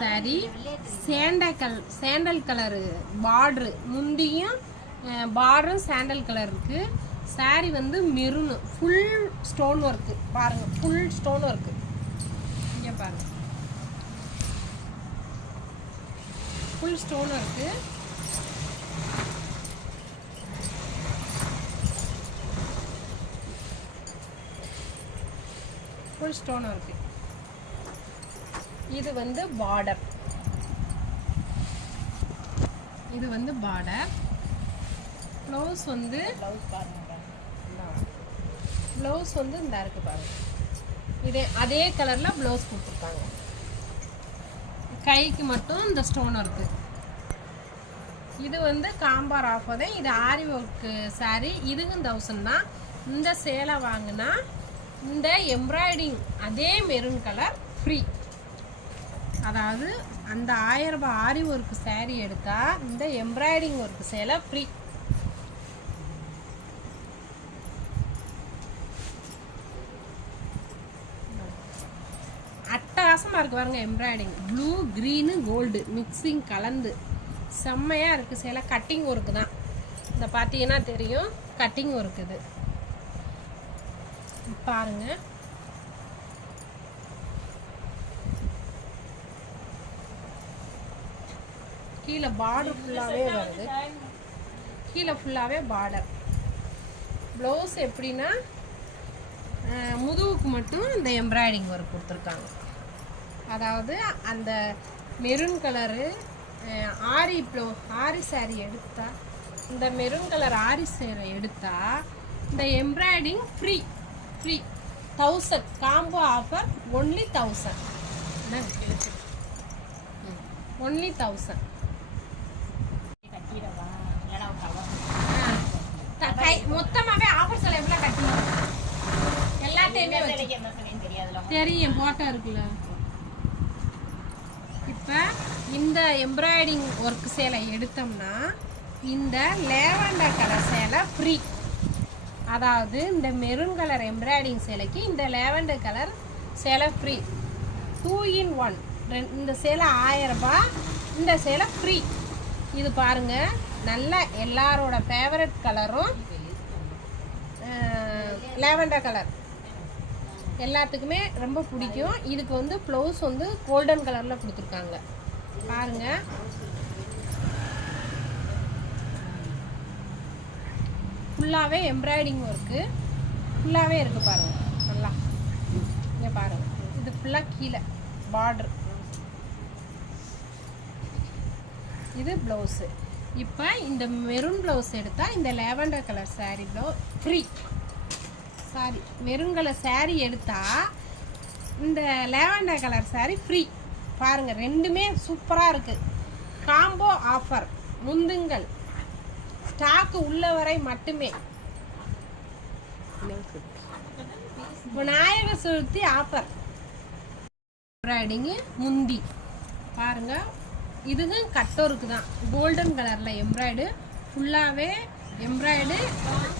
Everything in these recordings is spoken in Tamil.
சாரி சாண்டல் கலரு பார்டரு, முந்தியும் பார்டரும் சாண்டல் கலர் இருக்கு. சாரி வந்து மெரூனு, ஃபுல் ஸ்டோன் ஒர்க்கு பாருங்க, ஃபுல் ஸ்டோன் ஒர்க்கு. இங்கே பாருங்க, full stone work. Full stone work. இது வந்து பார்டர், இது வந்து பார்டர். ப்ளவுஸ் வந்து இந்த இருக்கு பாருங்க, அதே கலர்ல ப்ளவுஸ் கொடுத்துருக்காங்க. கைக்கு மட்டும் இந்த ஸ்டோன் இருக்கு. இது வந்து காம்பார் ஆஃபர் தான். இது ஆரி ஒர்க்கு சாரி. இதுக்கும் 1000 தான். இந்த சேலை வாங்கினா இந்த எம்ப்ராய்டிங் அதே மெரூன் கலர் ஃப்ரீ. அதாவது அந்த 1000 ரூபாய் ஆரி ஒர்க்கு சாரி எடுத்தா இந்த எம்ப்ராய்டிங் ஒர்க்கு சேலை ஃப்ரீ. அட்டகாசமாக இருக்குது பாருங்க. Embroidering blue green gold mixing கலந்து செம்மையாக இருக்குது. சேலை கட்டிங் ஒர்க்கு தான். இந்த பார்த்தீங்கன்னா தெரியும், கட்டிங் ஒர்க். இது பாருங்க, கீழே பார்டர் ஃபுல்லாகவே வருது. கீழே ஃபுல்லாகவே பார்டர். ப்ளவுஸ் எப்படின்னா முதுகுக்கு மட்டும் இந்த எம்ப்ராய்டிங் ஒர்க் கொடுத்துருக்காங்க. அதாவது அந்த மெரூன் கலரு ஆரி சாரி எடுத்தா, இந்த மெரூன் கலர் ஆரி சேரை எடுத்தா இந்த embroidering free. 1000 combo offer. Only 1000. Only 1000. மொத்தமாவே ஆஃபர் சேலை எவ்வளோ கட்டணும் எல்லாத்தையுமே தெரியும், போட்டோ இருக்குல்ல. இப்போ இந்த எம்ப்ராய்டிங் ஒர்க் சேலை எடுத்தோம்னா இந்த லேவண்டர் கலர் சேலை ஃப்ரீ. அதாவது இந்த மெரூன் கலர் எம்ப்ராய்டிங் சேலைக்கு இந்த லேவண்டர் கலர் சேலை ஃப்ரீ. 2 in 1. இந்த சேலை 1000 ரூபாய், இந்த சேலை ஃப்ரீ. இது பாருங்க, நல்ல எல்லாரோட ஃபேவரட் கலரும் லேவண்டர் கலர் எல்லாத்துக்குமே ரொம்ப பிடிக்கும். இதுக்கு வந்து ப்ளவுஸ் வந்து கோல்டன் கலரில் கொடுத்துருக்காங்க பாருங்க. ஃபுல்லாகவே எம்ப்ராய்டிங் ஒர்க்கு ஃபுல்லாகவே இருக்குது பாருங்கள். நல்லா இங்கே பாருங்கள், இது ஃபுல்லாக கீழே பார்டர். இது ப்ளவுஸு. இப்போ இந்த மெரூன் ப்ளவுஸ் எடுத்தால் இந்த lavender colour sari blouse free. Sorry, maroon colour sari எடுத்தால் இந்த லேவண்டர் கலர் சாரீ ஃப்ரீ. பாருங்கள், ரெண்டுமே சூப்பராக இருக்குது. Combo offer. முந்துங்கள், ஸ்டாக்கு உள்ள வரை மட்டுமே. விநாயகர் சதுர்த்தி ஆஃபர். எம்ப்ராய்டிங்கு முந்தி பாருங்க. இதுவும் கட்டோருக்கு தான். கோல்டன் கலரில் எம்ப்ராய்டு, ஃபுல்லாகவே எம்ப்ராய்டு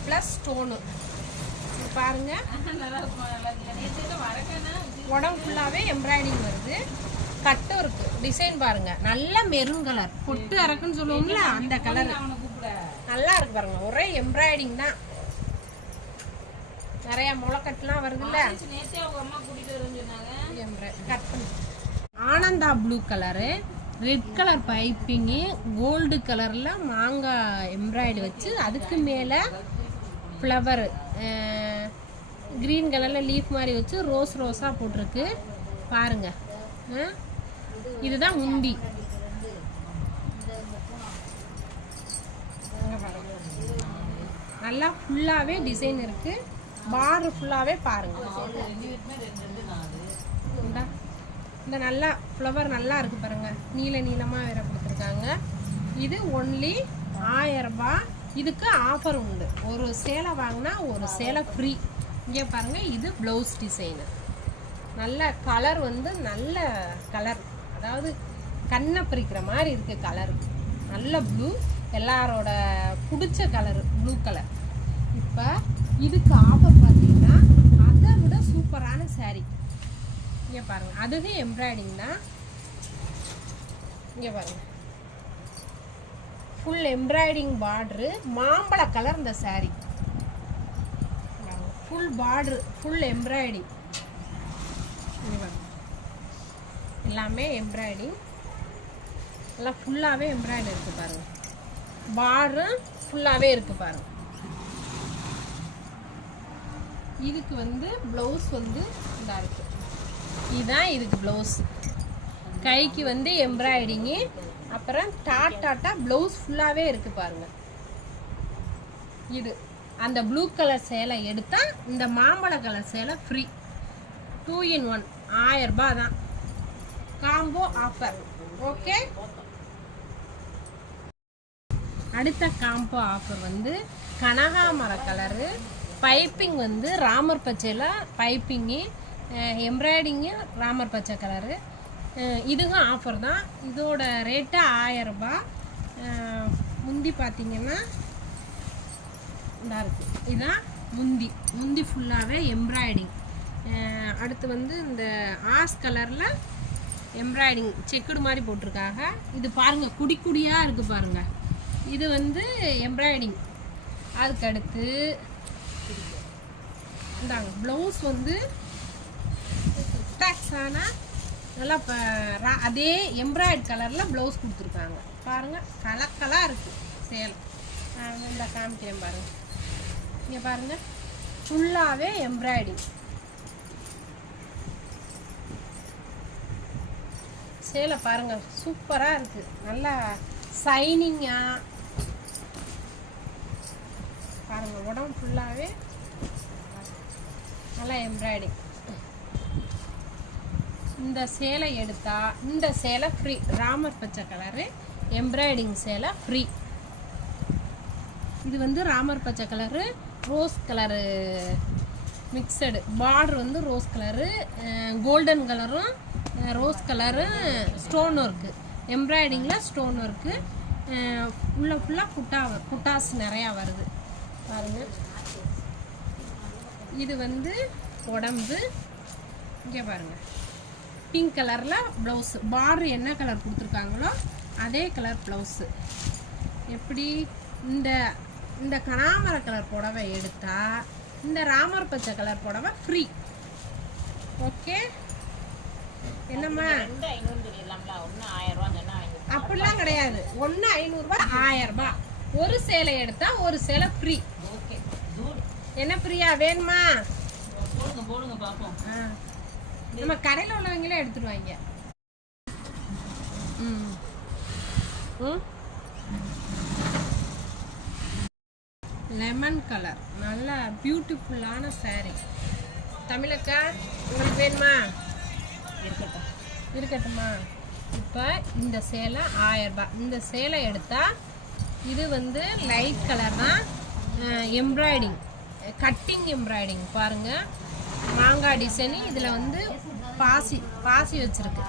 ப்ளஸ் ஸ்டோனு பாருங்க. உடம்பு ஃபுல்லாகவே எம்ப்ராய்டிங் வருது. கட்டோருக்கு டிசைன் பாருங்க. நல்ல மெரூன் கலர், பொட்டு அரக்குன்னு சொல்லுவோம்ல அந்த கலர். நல்லா இருக்கு பாருங்க. ஒரே எம்ப்ராய்டிங் தான். நிறைய முளைக்கட்டுலாம் வருதுல்ல. Ananda blue colour, red colour piping, gold கலரில் மாங்காய் எம்ப்ராய்டு வச்சு அதுக்கு மேலே ஃப்ளவர் க்ரீன் கலரில் லீஃப் மாதிரி வச்சு ரோஸாக போட்டிருக்கு பாருங்க. இதுதான் முந்தி. நல்லா ஃபுல்லாகவே டிசைன் இருக்குது. பார்டர் ஃபுல்லாகவே பாருங்கள். இந்த நல்லா ஃப்ளவர் நல்லா இருக்குது பாருங்கள். நீளமாக வேற கொடுத்துருக்காங்க. இது ஒன்லி 1000 ரூபாய். இதுக்கு ஆஃபர் உண்டு. ஒரு சேலை வாங்கினா ஒரு சேலை ஃப்ரீ. இங்கே பாருங்கள், இது ப்ளவுஸ் டிசைனு. நல்ல கலர் வந்து நல்ல கலர், அதாவது கண்ணை பறிக்கிற மாதிரி இருக்குது கலர். நல்ல ப்ளூ, எல்லாரோட பிடிச்ச கலரு ப்ளூ கலர். இப்போ இதுக்கு ஆஃபர் பார்த்தீங்கன்னா அதை விட சூப்பரான சாரீ. இங்கே பாருங்கள், அதுவே எம்ப்ராய்டிங் தான். இங்கே பாருங்க, ஃபுல் எம்ப்ராய்டிங் பார்டரு, மாம்பழ கலர் இந்த sari. Full border, full embroidering, எல்லாமே எம்ப்ராய்டிங், எல்லாம் ஃபுல்லாகவே எம்ப்ராய்டரி இருக்குது பாருங்கள். பார்டரும் ஃபுல்லாகவே இருக்குது பாருங்கள். இதுக்கு வந்து ப்ளவுஸ் வந்து இதாக இருக்குது. இதுதான் இதுக்கு ப்ளவுஸ். கைக்கு வந்து எம்ப்ராய்டிங்கு, அப்புறம் டாட்டா ப்ளவுஸ் ஃபுல்லாகவே இருக்குது பாருங்கள். இது அந்த ப்ளூ கலர் சேலை எடுத்தால் இந்த மாம்பழ கலர் சேலை ஃப்ரீ. 2 in 1, 1000 ரூபாய் தான், காம்போ ஆஃபர். ஓகே, அடுத்த காம்போ ஆஃபர் வந்து கனகாமர கலரு, பைப்பிங் வந்து ராமர் பச்சையில் பைப்பிங்கு, எம்ப்ராய்டிங்கு ராமர் பச்சை கலரு. இதுவும் ஆஃபர் தான். இதோட ரேட்டு 1000 ரூபாய். முந்தி பார்த்தீங்கன்னா இதாக இருக்குது. இதுதான் முந்தி ஃபுல்லாகவே எம்ப்ராய்டிங். அடுத்து வந்து இந்த ஆஸ் கலரில் எம்ப்ராய்டிங் செக்குடு மாதிரி போட்டிருக்காங்க. இது பாருங்கள், குடி குடியாக இருக்குது பாருங்கள். இது வந்து எம்ப்ராய்டிங். அதுக்கு அடுத்து இந்தாங்க ப்ளவுஸ் வந்து டாக்ஸான நல்லா அதே எம்ப்ராய்டு கலரில் ப்ளவுஸ் கொடுத்துருக்காங்க பாருங்கள். கலக்கலாக இருக்குது சேலை. இந்த காமிக்கிறேன் பாருங்கள். இங்கே பாருங்கள், ஃபுல்லாகவே எம்ப்ராய்டிங் சேலை பாருங்கள், சூப்பராக இருக்குது. நல்லா சைனிங்காக பாருங்கள். உடம்பு ஃபுல்லாகவே நல்லா எம்ப்ராய்டிங். இந்த சேலை எடுத்தால் இந்த சேலை ஃப்ரீ. ராமர் பச்சை கலரு எம்ப்ராய்டிங் சேலை ஃப்ரீ. இது வந்து ராமர் பச்சை colour, rose colour mixed. Border வந்து ரோஸ் கலரு, கோல்டன் கலரும் ரோஸ் கலரு, ஸ்டோன் ஒர்க்கு, எம்ப்ராய்டிங்கில் ஸ்டோன் ஒர்க்கு. உள்ள ஃபுல்லாக புட்டாஸ் நிறையா வருது பாருங்கள். இது வந்து உடம்பு. இங்கே பாருங்கள், பிங்க் கலரில் ப்ளவுஸு. பார்டர் என்ன கலர் கொடுத்துருக்காங்களோ அதே கலர் ப்ளவுஸு. எப்படி இந்த கனாமர கலர் புடவை எடுத்தால் இந்த ராமர் பச்சை கலர் புடவை ஃப்ரீ. ஓகே, என்னம்மா அப்படிலாம் கிடையாது. 1 500 ரூபாய், 1000 ரூபாய். ஒரு சேலை எடுத்தா ஒரு சேலை ஃப்ரீ. ஓகே, என்ன பிரியா வேணுமா? போடுங்க பாப்போம். நம்ம கடையில் உள்ளவங்களே எடுத்துடுவாங்க. லெமன் கலர் நல்ல பியூட்டிஃபுல்லான சாரீ. தமிழக்கா உங்களுக்கு வேணுமா? இருக்கட்டுமா? இப்போ இந்த சேலை 1000 ரூபாய். இந்த சேலை எடுத்தால் இது வந்து லைட் கலர் தான். எம்ப்ராய்டிங், கட்டிங் எம்ப்ராய்டிங் பாருங்கள். மாங்காய் டிசைனு. இதில் வந்து பாசி வச்சுருக்கு.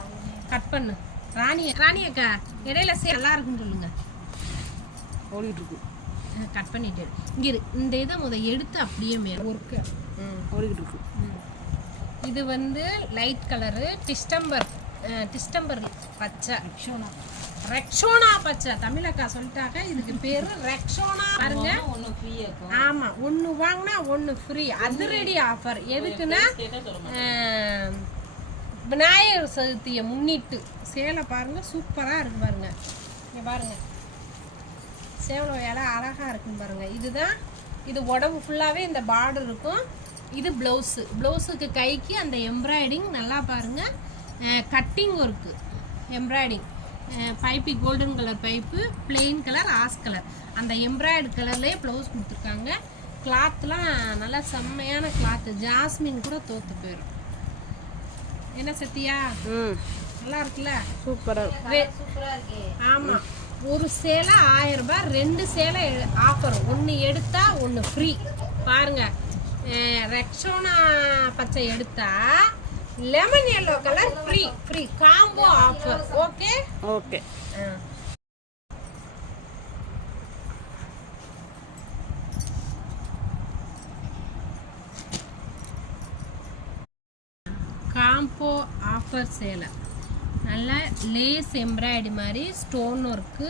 கட் பண்ணு ராணி அக்கா. இடையில நல்லா இருக்குன்னு சொல்லுங்க. ஓடிட்டுருக்கு. கட் பண்ணிட்டு இங்கே இந்த இதை எடுத்து அப்படியே மேலே ஒர்க்கு ஓடிக்கிட்டு இருக்கு. இது வந்து லைட் கலரு, டிஸ்டம்பர் பச்சை, ரெக்ஷோனா பச்சை. தமிழக்கா சொல்லிட்டாக்க இதுக்கு பேரு ரெக்ஷோனா. பாருங்க, ஆமா, 1 வாங்கினா 1 ஃப்ரீ. அதிரடி ஆஃபர். எதுக்குன்னா விநாயகர் சதுர்த்தியை முன்னிட்டு. சேலை பாருங்க, சூப்பரா இருக்கு பாருங்க. இங்க பாருங்க, சேவலை வேலை அழகா இருக்குன்னு பாருங்க. இதுதான் இது. உடம்பு ஃபுல்லாவே இந்த பார்டர் இருக்கும். இது ப்ளவுஸுக்கு கைக்கு அந்த எம்ப்ராய்டிங் நல்லா பாருங்க. Cutting work embroidering. Pipe golden colour pipe, plain colour, ash colour. அந்த எம்ப்ராய்டு கலர்லேயே ப்ளவுஸ் கொடுத்துருக்காங்க. கிளாத்லாம் நல்லா செம்மையான கிளாத்து. ஜாஸ்மின் கூட தோத்து போயிடும். என்ன சத்தியா? நல்லா இருக்குல்ல? சூப்பராக இருக்கு. ஆமாம், ஒரு சேலை 1000 ரூபாய். 2 சேலை ஆஃபர். 1 எடுத்தா 1 ஃப்ரீ. பாருங்க, ரெக்ஷோனா பச்சை எடுத்தா lemon yellow colour free. Combo offer. Okay okay. Combo offer சேலை நல்லா லேஸ் எம்ப்ராய்டரி மாதிரி stone work,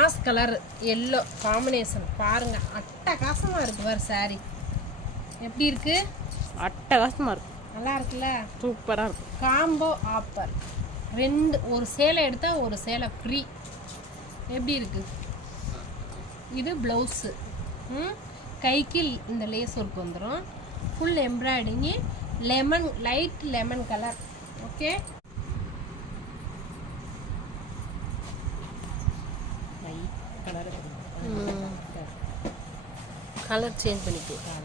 as colour yellow combination பாருங்கள். அட்டகாசமாக இருக்குது வேறு சாரீ. எப்படி இருக்குது? அட்டகாசமாக இருக்கும். நல்லா இருக்குல்ல? சூப்பராக இருக்கும். காம்போ ஆஃபர் 2 ஒரு சேலை எடுத்தால் ஒரு சேலை ஃப்ரீ. எப்படி இருக்குது? இது ப்ளவுஸு. கைக்கு இந்த லேஸ் ஒர்க் வந்துடும். Full embroidery, lemon light lemon colour. Okay, colour change பண்ணிக்கலாம்.